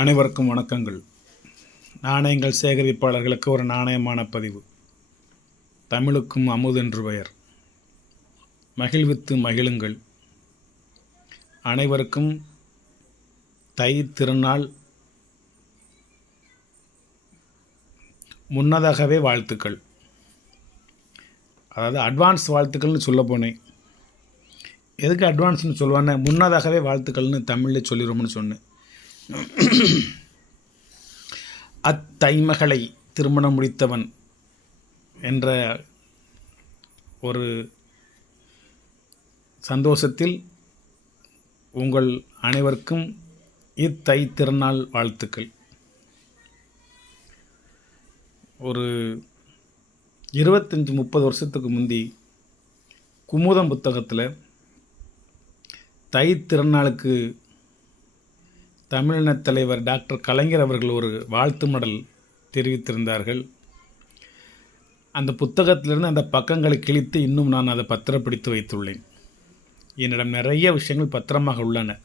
அனைவருக்கும் வணக்கங்கள். நாணயங்கள் சேகரிப்பாளர்களுக்கு ஒரு நாணயமான பதிவு. தமிழுக்கும் அமுதென்று பெயர். மகிழ்வித்து மகிழுங்கள். அனைவருக்கும் தை திருநாள் முன்னதாகவே வாழ்த்துக்கள். அதாவது அட்வான்ஸ் வாழ்த்துக்கள்னு சொல்ல போனேன். எதுக்கு அட்வான்ஸ்னு சொல்லுவானே, முன்னதாகவே வாழ்த்துக்கள்னு தமிழில் சொல்லிடுவோம்னு சொன்னேன். அத்தைமகளை திருமணம் முடித்தவன் என்ற ஒரு சந்தோஷத்தில் உங்கள் அனைவருக்கும் இத்தை திருநாள் வாழ்த்துக்கள். ஒரு 25-30 வருஷத்துக்கு முந்தி குமுதம் புத்தகத்தில் தை திருநாளுக்கு தமிழினத் தலைவர் டாக்டர் கலைஞர் அவர்கள் ஒரு வாழ்த்து மடல் தெரிவித்திருந்தார்கள். அந்த புத்தகத்திலிருந்து அந்த பக்கங்களை கிழித்து இன்னும் நான் அதை பத்திரப்படுத்தி வைத்துள்ளேன். என்னிடம் நிறைய விஷயங்கள் பத்திரமாக உள்ளன.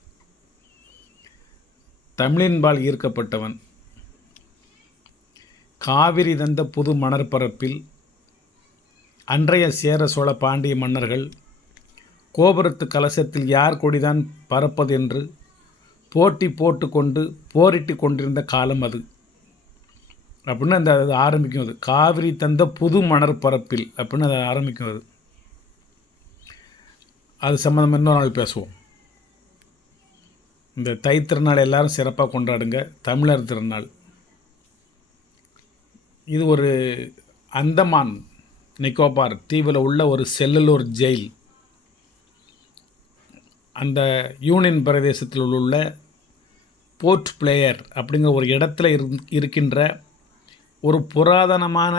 தமிழின்பால் ஈர்க்கப்பட்டவன். காவிரி தந்த புது மணற்பரப்பில் அன்றைய சேர சோழ பாண்டிய மன்னர்கள் கோபுரத்து கலசத்தில் யார் கொடிதான் பறப்பது என்று போட்டி போட்டுக்கொண்டு போரிட்டு கொண்டிருந்த காலம் அது அப்படின்னு அந்த அது ஆரம்பிக்கும். அது காவிரி தந்த புது மணற்பரப்பில் அப்படின்னு அதை ஆரம்பிக்கும். அது சம்மந்தம் இன்னொரு நாள் பேசுவோம். இந்த தை திருநாள் எல்லாரும் சிறப்பாக கொண்டாடுங்க. தமிழர் திருநாள். இது ஒரு அந்தமான் நிக்கோபார் தீவில் உள்ள ஒரு செல்லலூர் ஜெயில். அந்த யூனியன் பிரதேசத்தில் உள்ள போர்ட் பிளேயர் அப்படிங்கிற ஒரு இடத்துல இருக்கின்ற ஒரு புராதனமான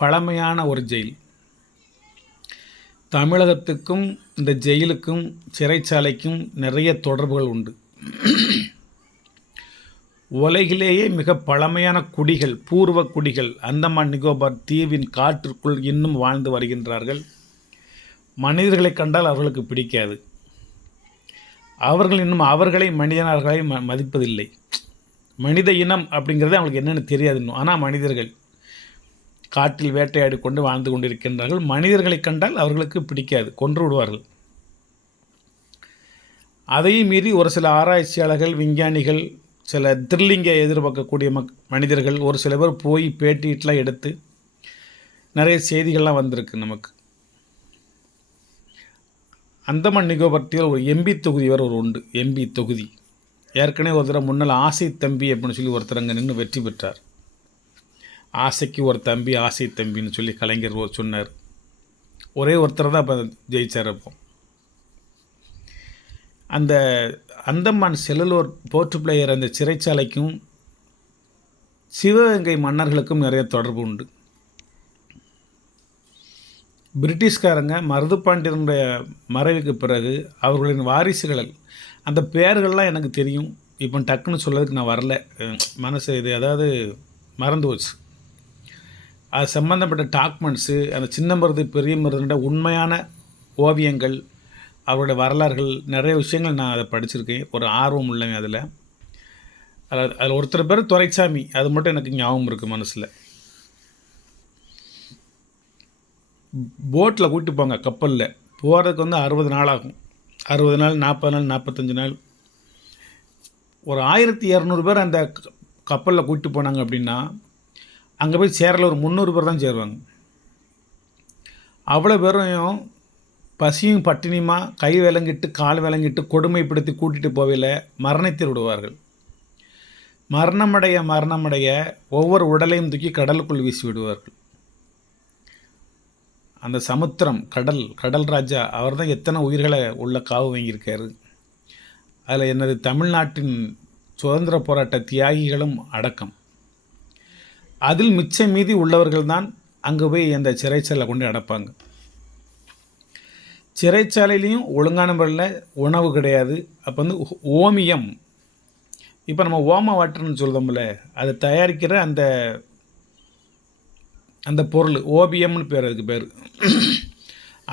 பழமையான ஒரு ஜெயில். தமிழகத்துக்கும் இந்த ஜெயிலுக்கும் சிறைச்சாலைக்கும் நிறைய தொடர்புகள் உண்டு. உலகிலேயே மிக பழமையான குடிகள், பூர்வ குடிகள் அந்தமான் நிக்கோபார் தீவின் காற்றுக்குள் இன்னும் வாழ்ந்து வருகின்றார்கள். மனிதர்களை கண்டால் அவர்களுக்கு பிடிக்காது. அவர்கள் இன்னும் அவர்களை மனிதர்களை மதிப்பதில்லை. மனித இனம் அப்படிங்கிறது அவங்களுக்கு என்னென்னு தெரியாது இன்னும். ஆனால் மனிதர்கள் காட்டில் வேட்டையாடி கொண்டு வாழ்ந்து கொண்டிருக்கின்றார்கள். மனிதர்களை கண்டால் அவர்களுக்கு பிடிக்காது, கொன்று விடுவார்கள். அதையும் மீறி ஒரு சில ஆராய்ச்சியாளர்கள், விஞ்ஞானிகள், சில த்ரில்லிங்கை எதிர்பார்க்கக்கூடிய மனிதர்கள் ஒரு சில பேர் போய் பேட்டிலாம் எடுத்து நிறைய செய்திகள்லாம் வந்திருக்கு நமக்கு. அந்தமான் நிக்கோபார் ஒரு எம்பி தொகுதி வரை ஒரு உண்டு. எம்பி தொகுதி ஏற்கனவே ஒரு தடவை முன்னால் ஆசை தம்பி அப்படின்னு சொல்லி ஒருத்தர் அங்கே நின்று வெற்றி பெற்றார். ஆசைக்கு ஒரு தம்பி, ஆசை தம்பின்னு சொல்லி கலைஞர் சொன்னார். ஒரே ஒருத்தர் தான் அப்போ ஜெயிச்சார். அப்போ அந்த அந்தமான் செல்லலூர் போர்ட் பிளேயர் அந்த சிறைச்சாலைக்கும் சிவகங்கை மன்னர்களுக்கும் நிறைய தொடர்பு உண்டு. பிரிட்டிஷ்காரங்க மருதுபாண்டியனுடைய மறைவுக்கு பிறகு அவர்களின் வாரிசுகள் அந்த பெயர்கள்லாம் எனக்கு தெரியும். இப்போ டக்குன்னு சொல்லதுக்கு நான் வரல, மனசு இது அதாவது மறந்து போச்சு. அது சம்மந்தப்பட்ட டாக்குமெண்ட்ஸு, அந்த சின்ன மருது பெரிய மருதுன்ற உண்மையான ஓவியங்கள், அவருடைய வரலாறுகள், நிறைய விஷயங்கள் நான் அதை படிச்சிருக்கேன். ஒரு ஆர்வம் உள்ளவன் அதில். அதில் ஒருத்தர் பேர் துரைசாமி, அது மட்டும் எனக்கு ஞாபகம் இருக்குது மனசில். போட்டில் கூட்டி போங்க, கப்பலில் போகிறதுக்கு 60 நாள் ஆகும். 60 நாள், 40 நாள், 45 நாள். ஒரு 1200 பேர் அந்த கப்பலில் கூட்டி போனாங்க அப்படின்னா அங்கே போய் சேரல ஒரு 300 பேர் தான் சேருவாங்க. அவ்வளோ பேரையும் பசியும் பட்டினியுமா கை விலங்கிட்டு கால் விலங்கிட்டு கொடுமைப்படுத்தி கூட்டிகிட்டு போவையில் மரணித்து விடுவார்கள். மரணமடைய ஒவ்வொரு உடலையும் தூக்கி கடலுக்குள் வீசி விடுவார்கள். அந்த சமுத்திரம், கடல் ராஜா அவர் தான் எத்தனை உயிர்களை உள்ள காவு வாங்கியிருக்காரு. அதில் எனது தமிழ்நாட்டின் சுதந்திர போராட்ட தியாகிகளும் அடக்கம். அதில் மிச்ச மீதி உள்ளவர்கள் தான் அங்கே போய் அந்த சிறைச்சாலை கொண்டு அடைப்பாங்க. சிறைச்சாலையிலையும் ஒழுங்கான முறையில் உணவு கிடையாது. அப்போ ஓமியம், இப்போ நம்ம ஓம வாட்டர்னு சொல்கிறோம்ல, அதை தயாரிக்கிற அந்த பொருள் ஓபியம்னு பேர், அதுக்கு பேர்.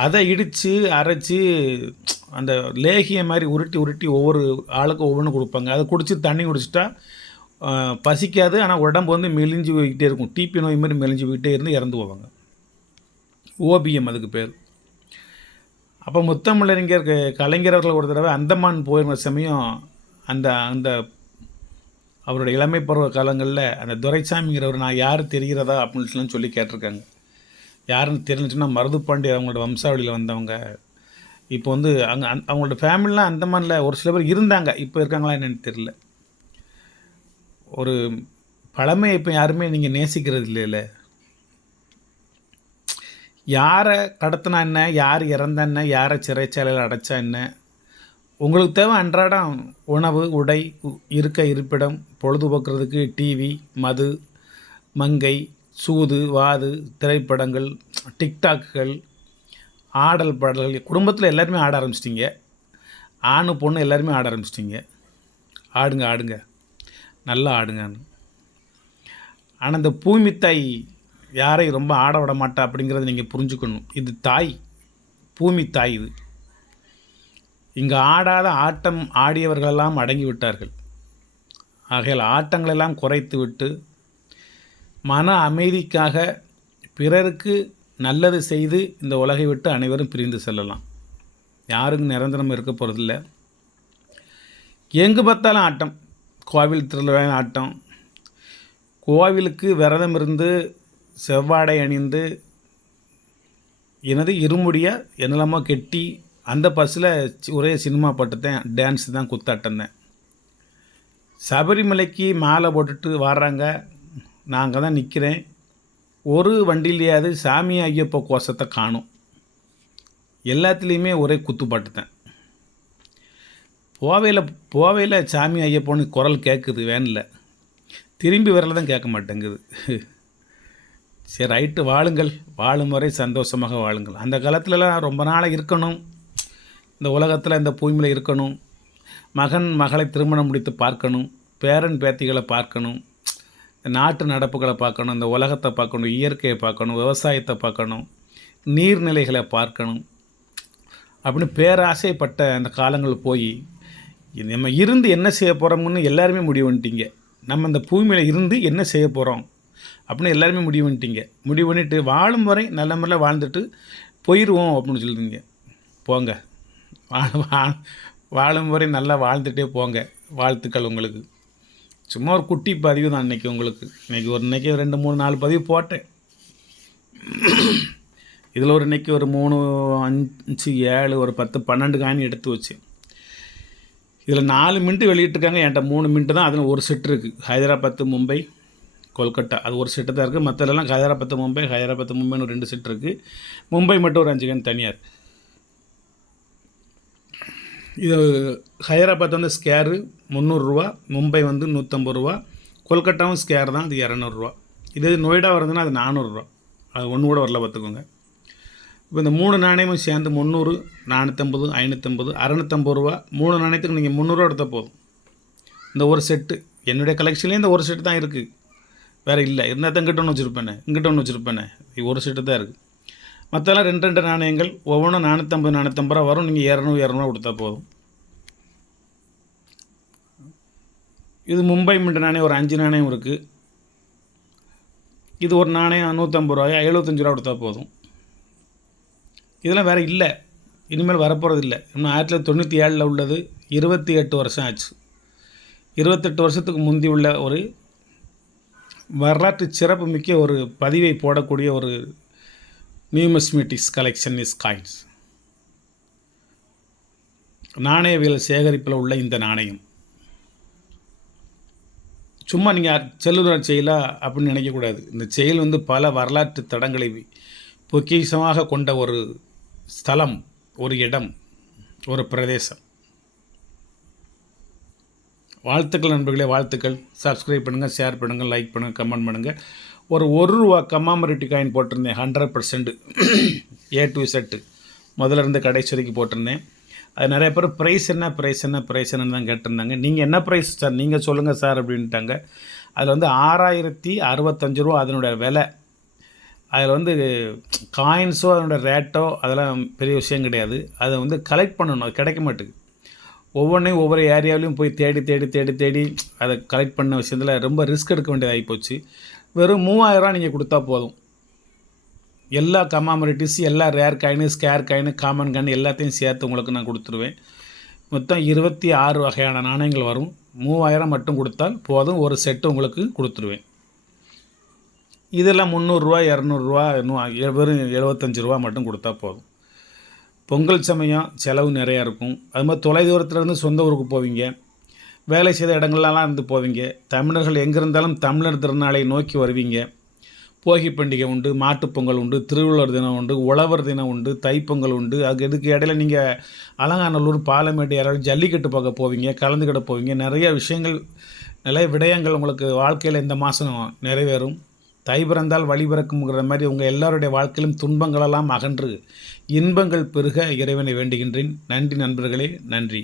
அதை இடித்து அரைச்சி அந்த லேகிய மாதிரி உருட்டி உருட்டி ஒவ்வொரு ஆளுக்கும் ஒவ்வொன்று கொடுப்பாங்க. அதை குடிச்சு தண்ணி குடிச்சிட்டா பசிக்காது, ஆனால் உடம்பு வந்து மெலிஞ்சு போய்கிட்டே இருக்கும். டிபி நோய் மாதிரி மெலிஞ்சு போய்கிட்டே இருந்து இறந்து போவாங்க. ஓபிஎம் அதுக்கு பேர். அப்போ முத்தமிழறிஞர் கலைஞர் அவர்கள் ஒரு தடவை அந்தமான் போயிருந்த சமயம் அந்த அந்த அவருடைய இளமை பருவ காலங்களில் அந்த துரைசாமிங்கிறவர் நான் யார் தெரிகிறதா அப்படின்னு சொல்லி கேட்டிருக்காங்க. யாருன்னு தெரிஞ்சுன்னா மருதுப்பாண்டி அவங்களோட வம்சாவளியில் வந்தவங்க. இப்போ வந்து அங்கே அவங்களோட ஃபேமிலிலாம் அந்தமானில் ஒரு சில பேர் இருந்தாங்க, இப்போ இருக்காங்களா என்னென்னு தெரியல. ஒரு பழமை இப்போ யாருமே நீங்கள் நேசிக்கிறது இல்லைல்ல. யாரை கடத்தினா என்ன, யார் இறந்தா என்ன, யாரை சிறைச்சாலையில் அடைச்சா என்ன, உங்களுக்கு தேவை அன்றாடம் உணவு, உடை, இருக்க இருப்பிடம், பொழுதுபோக்குறதுக்கு டிவி, மது, மங்கை, சூது, வாது, திரைப்படங்கள், டிக்டாக்குகள், ஆடல் பாடல்கள். குடும்பத்தில் எல்லாருமே ஆட ஆரம்பிச்சிட்டிங்க. ஆணு பொண்ணு எல்லாருமே ஆட ஆரம்பிச்சிட்டிங்க. ஆடுங்க ஆடுங்க, நல்லா ஆடுங்கன்னு. ஆனால் இந்த பூமி தாய் யாரையும் ரொம்ப ஆட விட மாட்டா அப்படிங்கிறத நீங்கள் புரிஞ்சுக்கணும். இது தாய், பூமி தாய். இது இங்கே ஆடாத ஆட்டம் ஆடியவர்களெல்லாம் அடங்கி விட்டார்கள். ஆகையால் ஆட்டங்களெல்லாம் குறைத்து விட்டு மன அமைதிக்காக பிறருக்கு நல்லது செய்து இந்த உலகை விட்டு அனைவரும் பிரிந்து செல்லலாம். யாருக்கும் நிரந்தரம் இருக்க போகிறதில்ல. எங்கு பார்த்தாலும் ஆட்டம், கோவில் திருவிழா ஆட்டம். கோவிலுக்கு விரதம் இருந்து செவ்வாடை அணிந்து எனது இருமுடியாக என்னெல்லாமோ கெட்டி அந்த பஸ்ஸில் ஒரே சினிமா பாட்டுத்தேன், டான்ஸ் தான், குத்தாட்டம் தான். சபரிமலைக்கு மாலை போட்டுட்டு வர்றாங்க, நான் அங்கே தான் நிற்கிறேன். ஒரு வண்டியிலையாவது சாமி ஐயப்ப கோஷத்தை காணும். எல்லாத்துலேயுமே ஒரே குத்துப்பாட்டு தான். போவையில் சாமி ஐயப்போன்னு குரல் கேட்குது வேனில், திரும்பி வரல தான் கேட்க மாட்டேங்குது. சரி ரைட்டு, வாழுங்கள், வாழும் வரை சந்தோஷமாக வாழுங்கள். அந்த காலத்துலலாம் ரொம்ப நாளாக இருக்கணும், இந்த உலகத்தில் இந்த பூமியில் இருக்கணும், மகன் மகளை திருமணம் முடித்து பார்க்கணும், பேரன் பேத்திகளை பார்க்கணும், நாட்டு நடப்புகளை பார்க்கணும், இந்த உலகத்தை பார்க்கணும், இயற்கையை பார்க்கணும், விவசாயத்தை பார்க்கணும், நீர்நிலைகளை பார்க்கணும் அப்படின்னு பேராசைப்பட்ட அந்த காலங்கள் போய் நம்ம இருந்து என்ன செய்ய போகிறோம்னு எல்லாருமே முடிவு பண்ணிட்டீங்க. நம்ம இந்த பூமியில் இருந்து என்ன செய்ய போகிறோம் அப்படின்னு எல்லாருமே முடிவு பண்ணிட்டீங்க. முடிவு பண்ணிவிட்டு வாழும் வரை நல்ல முறையில் வாழ்ந்துட்டு போயிடுவோம் அப்படின்னு சொல்லுறீங்க. போங்க, வாழும் வரை நல்லா வாழ்ந்துகிட்டே போங்க. வாழ்த்துக்கள் உங்களுக்கு. சும்மா ஒரு குட்டி பதிவு தான் இன்றைக்கி உங்களுக்கு. இன்றைக்கி 2 3 4 பதிவு போட்டேன். இதில் இன்றைக்கி ஒரு 3 5 7 ஒரு 10 12 காணி எடுத்து வச்சு. இதில் 4 மினிட்டு வெளியிட்டிருக்காங்க, என்கிட்ட 3 மினிட்டு தான். அதில் ஒரு செட் இருக்குது. ஹைதராபாத், மும்பை, கொல்கட்டா, அது ஒரு செட்டு தான் இருக்குது. மற்றதெல்லாம் ஹைதராபாத் மும்பைன்னு ஒரு 2 செட் இருக்குது. மும்பை மட்டும் ஒரு 5 காணி தனியார். இது ஹைதராபாத் வந்து ஸ்கேரு 300 ரூபா, மும்பை வந்து 150 ரூபா, கொல்கட்டாவும் ஸ்கேர் தான், அது 200 ரூபா. இது நொய்டா வருதுன்னா அது 400 ரூபா. அது ஒன்று கூட வரல பார்த்துக்கோங்க. இப்போ இந்த 3 நாணயமும் சேர்ந்து 300, 450, 550, 650 ரூபா. 3 நாணயத்துக்கு நீங்கள் 300 ரூபா எடுத்தால் போதும். இந்த ஒரு செட்டு என்னுடைய கலெக்ஷன்லேயே இந்த ஒரு செட்டு தான் இருக்குது, வேறு இல்லை. இருந்தால் தான் இங்கிட்ட ஒன்று வச்சுருப்பேனே, இது ஒரு செட்டு தான் இருக்குது. மற்றெல்லாம் 2 நாணயங்கள், ஒவ்வொன்றும் 450 ரூபா வரும். நீங்கள் 200 கொடுத்தா போதும். இது மும்பை மின்ட் நாணயம் ஒரு 5 நாணயம் இருக்குது. இது ஒரு நாணயம் 150 ரூபாயா, 75 ரூபா கொடுத்தா போதும். இதெல்லாம் வேறு இல்லை, இனிமேல் வரப்போகிறது இல்லை. இன்னும் 1997 உள்ளது, 28 வருஷம் ஆச்சு. 28 வருஷத்துக்கு முந்தி உள்ள ஒரு வரலாற்று சிறப்பு மிக்க ஒரு பதிவை போடக்கூடிய ஒரு நியூமிஸ்மெட்டிக்ஸ் கலெக்ஷன் இஸ் காயின்ஸ். நாணயவியல் சேகரிப்பில் உள்ள இந்த நாணயம் சும்மா நீங்கள் செல்லுலர் செயலா அப்படின்னு நினைக்கக்கூடாது. இந்த செயல் வந்து பல வரலாற்று தடங்களை பொக்கிஷமாக கொண்ட ஒரு ஸ்தலம், ஒரு இடம், ஒரு பிரதேசம். வாழ்த்துக்கள் நண்பர்களே, வாழ்த்துக்கள். சப்ஸ்கிரைப் பண்ணுங்கள், ஷேர் பண்ணுங்கள், லைக் பண்ணுங்கள், கமெண்ட் பண்ணுங்கள். ஒரு ரூபா கம்மாமரிட்டி காயின் போட்டிருந்தேன், 100% A to Z, முதல்ல இருந்து கடைசி வரைக்கும் போட்டிருந்தேன். அது நிறைய பேர் ப்ரைஸ் என்னன்னு தான் கேட்டிருந்தாங்க. நீங்கள் என்ன ப்ரைஸ் சார் நீங்கள் சொல்லுங்கள் சார் அப்படின்ட்டாங்க. அதில் வந்து 6065 ரூபா அதனுடைய விலை. அதில் வந்து காயின்ஸோ அதனோட ரேட்டோ அதெல்லாம் பெரிய விஷயம் கிடையாது. அதை வந்து கலெக்ட் பண்ணணும். அது கிடைக்க மாட்டுது. ஒவ்வொன்றையும் ஒவ்வொரு ஏரியாவிலையும் போய் தேடி தேடி தேடி தேடி அதை கலெக்ட் பண்ண விஷயத்தில் ரொம்ப ரிஸ்க் எடுக்க வேண்டியதாகி போச்சு. வெறும் 3000 நீங்கள் கொடுத்தா போதும். எல்லா கமாமரிட்டிஸ், எல்லா rare coin, scarce coin, common coin எல்லாத்தையும் சேர்த்து உங்களுக்கு நான் கொடுத்துருவேன். மொத்தம் 26 வகையான நாணயங்கள் வரும். 3000 மட்டும் கொடுத்தால் போதும். ஒரு செட்டு உங்களுக்கு கொடுத்துருவேன். இதெல்லாம் ரூ. 300, ரூ. 200 வெறும் ரூ. 75 மட்டும் கொடுத்தா போதும். பொங்கல் சமயம் செலவு நிறையா இருக்கும். அது மாதிரி தொலைதூரத்துலேருந்து சொந்த ஊருக்கு போவீங்க, வேலை செய்த இடங்கள்லாம் இருந்து போவீங்க. தமிழர்கள் எங்கே இருந்தாலும் தமிழர் திருநாளை நோக்கி வருவீங்க. போகி பண்டிகை உண்டு, மாட்டுப்பொங்கல் உண்டு, திருவள்ளுவர் தினம் உண்டு, உழவர் தினம் உண்டு, தைப்பொங்கல் உண்டு. இதுக்கு இடையில நீங்கள் அலங்காநல்லூர், பாலமேடு யாராவது ஜல்லிக்கட்டு பார்க்க போவீங்க, கலந்துக்கிட போவீங்க. நிறைய விஷயங்கள், நிறைய விடயங்கள் உங்களுக்கு வாழ்க்கையில் இந்த மாதம் நிறைவேறும். தை பிறந்தால் வழி பிறக்கும்ங்கிற மாதிரி உங்கள் எல்லாருடைய வாழ்க்கையிலும் துன்பங்களெல்லாம் அகன்று இன்பங்கள் பெருக இறைவனை வேண்டுகின்றேன். நன்றி நண்பர்களே, நன்றி.